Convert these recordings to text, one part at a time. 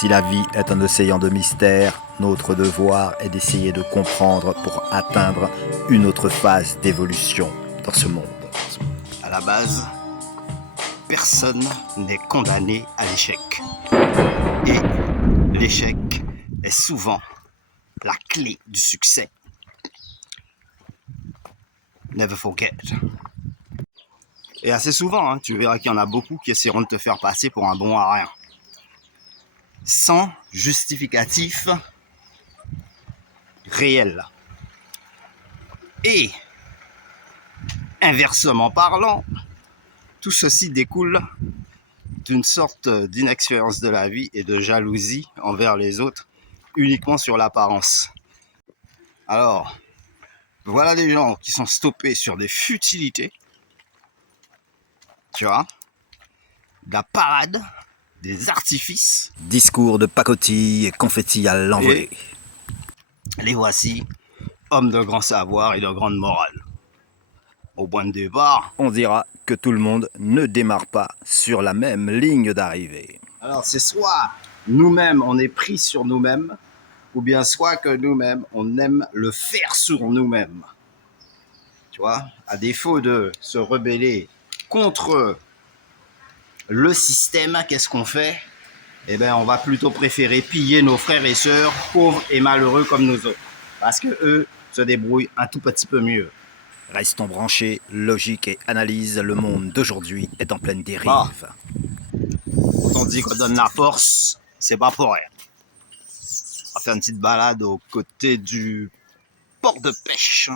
Si la vie est un océan de mystères, notre devoir est d'essayer de comprendre pour atteindre une autre phase d'évolution dans ce monde. À la base, personne n'est condamné à l'échec. Et l'échec est souvent la clé du succès. Never forget. Et assez souvent, tu verras qu'il y en a beaucoup qui essaieront de te faire passer pour un bon à rien. Sans justificatif réel. Et, inversement parlant, tout ceci découle d'une sorte d'inexpérience de la vie et de jalousie envers les autres, uniquement sur l'apparence. Alors, voilà des gens qui sont stoppés sur des futilités, tu vois, de la parade, des artifices. Discours de pacotille et confettis à l'envolée. Les voici, hommes de grand savoir et de grande morale. Au point de départ, on dira que tout le monde ne démarre pas sur la même ligne d'arrivée. Alors c'est soit nous-mêmes on est pris sur nous-mêmes, ou bien soit que nous-mêmes on aime le faire sur nous-mêmes. Tu vois, à défaut de se rebeller contre le système, qu'est-ce qu'on fait? Eh bien, on va plutôt préférer piller nos frères et sœurs, pauvres et malheureux comme nous autres. Parce que eux se débrouillent un tout petit peu mieux. Restons branchés, logique et analyse, le monde d'aujourd'hui est en pleine dérive. Quand on dit qu'on donne la force, c'est pas pour rien. On va faire une petite balade aux côtés du port de pêche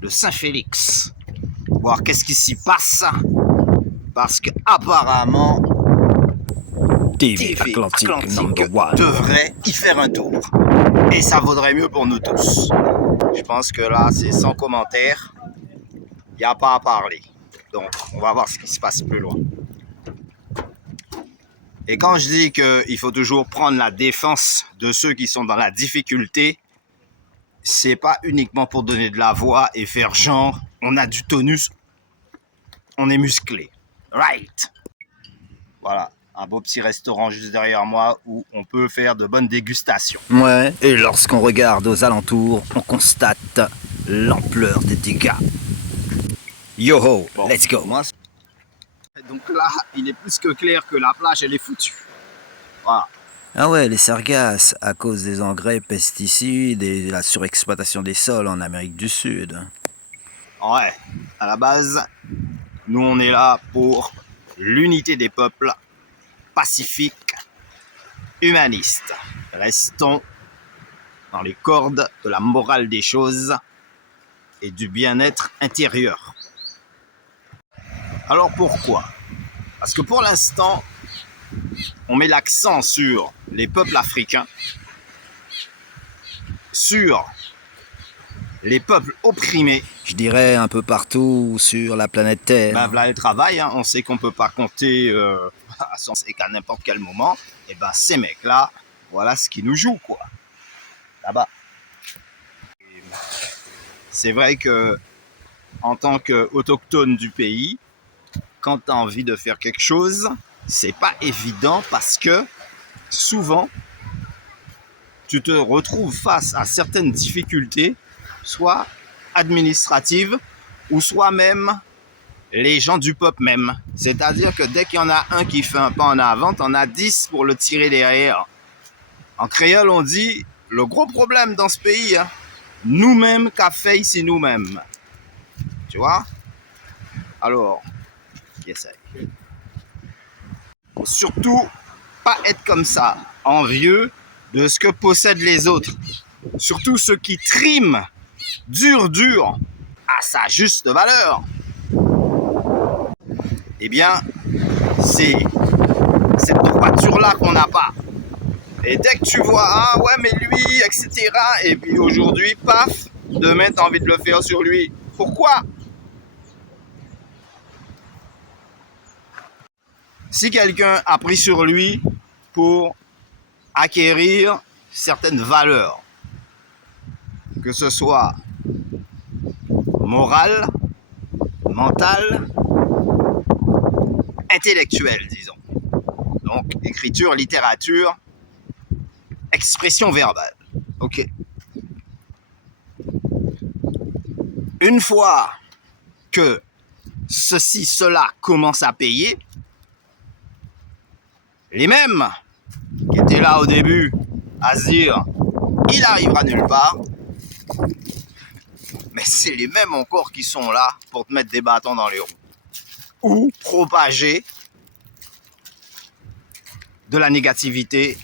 de Saint-Félix. Voir qu'est-ce qui s'y passe. Parce que apparemment, TV Atlantique devrait y faire un tour. Et ça vaudrait mieux pour nous tous. Je pense que là, c'est sans commentaire. Il n'y a pas à parler. Donc, on va voir ce qui se passe plus loin. Et quand je dis qu'il faut toujours prendre la défense de ceux qui sont dans la difficulté, c'est pas uniquement pour donner de la voix et faire genre, on a du tonus, on est musclé. Right. Voilà, un beau petit restaurant juste derrière moi où on peut faire de bonnes dégustations. Ouais, et lorsqu'on regarde aux alentours, on constate l'ampleur des dégâts. Yo ho, bon, let's go. Donc là, il est plus que clair que la plage, elle est foutue. Voilà. Ah ouais, les sargasses, à cause des engrais, pesticides et la surexploitation des sols en Amérique du Sud. Ouais, à la base, nous on est là pour l'unité des peuples, pacifiques, humanistes. Restons dans les cordes de la morale des choses et du bien-être intérieur. Alors pourquoi? Parce que pour l'instant, on met l'accent sur les peuples africains, sur les peuples opprimés. Je dirais un peu partout sur la planète Terre. Ben voilà le travail, on sait qu'on ne peut pas compter à sens et qu'à n'importe quel moment. Et ben ces mecs-là, voilà ce qu'ils nous jouent, quoi. Là-bas. C'est vrai que en tant qu'autochtone du pays, quand tu as envie de faire quelque chose, c'est pas évident parce que souvent, tu te retrouves face à certaines difficultés, soit administratives, ou soit même les gens du peuple même. C'est-à-dire que dès qu'il y en a un qui fait un pas en avant, t'en as 10 pour le tirer derrière. En créole, on dit, le gros problème dans ce pays, nous-mêmes qu'a fait ici nous-mêmes. Tu vois? Alors, yes, faut surtout pas être comme ça, envieux de ce que possèdent les autres. Surtout ceux qui triment dur à sa juste valeur. Eh bien, c'est cette droiture-là qu'on n'a pas. Et dès que tu vois, ah ouais, mais lui, etc. Et puis aujourd'hui, paf, demain, tu as envie de le faire sur lui. Pourquoi? Si quelqu'un a pris sur lui pour acquérir certaines valeurs, que ce soit morale, mentale, intellectuelle, disons. Donc, écriture, littérature, expression verbale. Ok. Une fois que cela commence à payer, les mêmes qui étaient là au début à se dire il arrivera nulle part, mais c'est les mêmes encore qui sont là pour te mettre des bâtons dans les roues ou propager de la négativité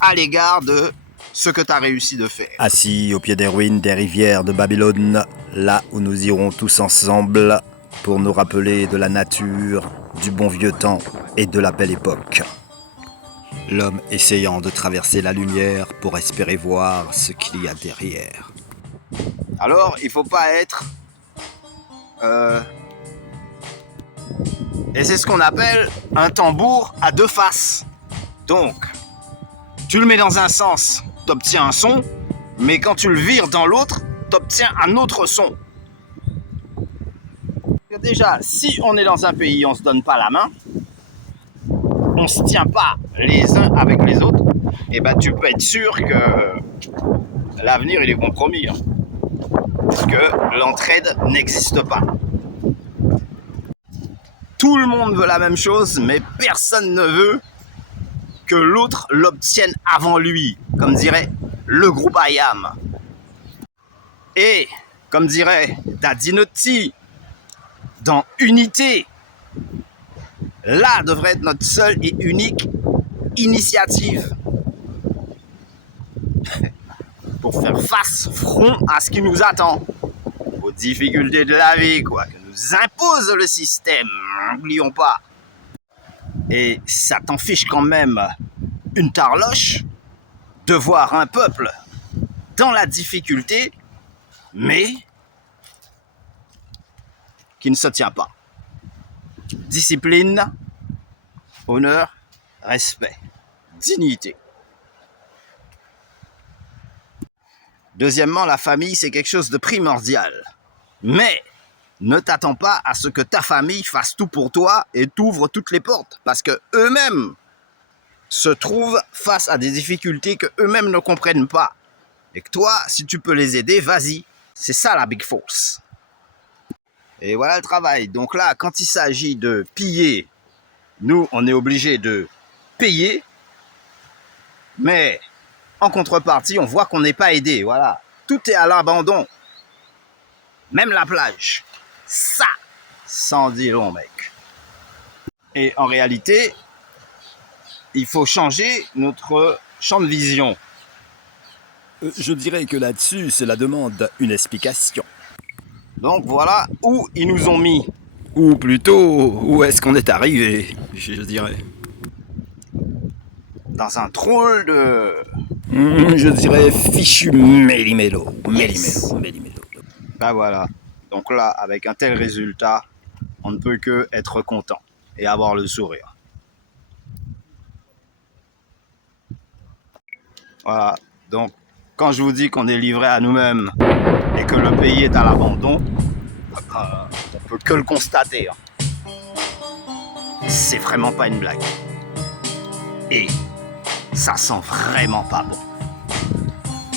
à l'égard de ce que tu as réussi de faire. Assis au pied des ruines des rivières de Babylone, là où nous irons tous ensemble pour nous rappeler de la nature, du bon vieux temps et de la belle époque. L'homme essayant de traverser la lumière pour espérer voir ce qu'il y a derrière. Alors, il faut pas être... Et c'est ce qu'on appelle un tambour à deux faces. Donc, tu le mets dans un sens, tu obtiens un son, mais quand tu le vires dans l'autre, tu obtiens un autre son. Déjà, si on est dans un pays, on se donne pas la main, on se tient pas les uns avec les autres, et ben tu peux être sûr que l'avenir il est compromis, hein. Parce que l'entraide n'existe pas. Tout le monde veut la même chose, mais personne ne veut que l'autre l'obtienne avant lui, comme dirait le groupe IAM. Et, comme dirait Dadinotti, dans Unité, là devrait être notre seule et unique initiative pour faire front à ce qui nous attend, aux difficultés de la vie, quoi, que nous impose le système, n'oublions pas. Et ça t'en fiche quand même une tarloche de voir un peuple dans la difficulté, mais qui ne se tient pas. Discipline, honneur, respect, dignité. Deuxièmement, la famille, c'est quelque chose de primordial. Mais ne t'attends pas à ce que ta famille fasse tout pour toi et t'ouvre toutes les portes. Parce que eux-mêmes se trouvent face à des difficultés que eux-mêmes ne comprennent pas. Et que toi, si tu peux les aider, vas-y. C'est ça la Big Force. Et voilà le travail. Donc là, quand il s'agit de piller, nous, on est obligé de payer. Mais en contrepartie, on voit qu'on n'est pas aidé. Voilà. Tout est à l'abandon. Même la plage. Ça, sans dit long, mec. Et en réalité, il faut changer notre champ de vision. Je dirais que là-dessus, cela demande une explication. Donc voilà où ils nous ont mis. Ou plutôt, où est-ce qu'on est arrivé, je dirais. Dans un drôle de... Je dirais fichu méli-mélo. Yes. Méli-mélo. Ben voilà. Donc là, avec un tel résultat, on ne peut que être content et avoir le sourire. Voilà. Donc, quand je vous dis qu'on est livré à nous-mêmes et que le pays est à l'abandon, on peut que le constater. C'est vraiment pas une blague. Et ça sent vraiment pas bon.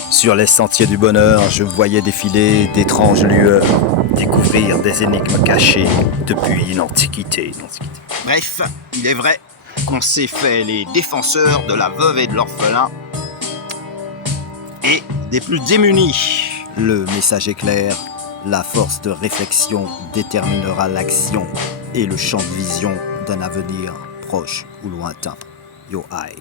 Sur les sentiers du bonheur, je voyais défiler d'étranges lueurs, découvrir des énigmes cachées depuis l'Antiquité. Bref, il est vrai qu'on s'est fait les défenseurs de la veuve et de l'orphelin et des plus démunis. Le message est clair, la force de réflexion déterminera l'action et le champ de vision d'un avenir proche ou lointain. Yo aïe.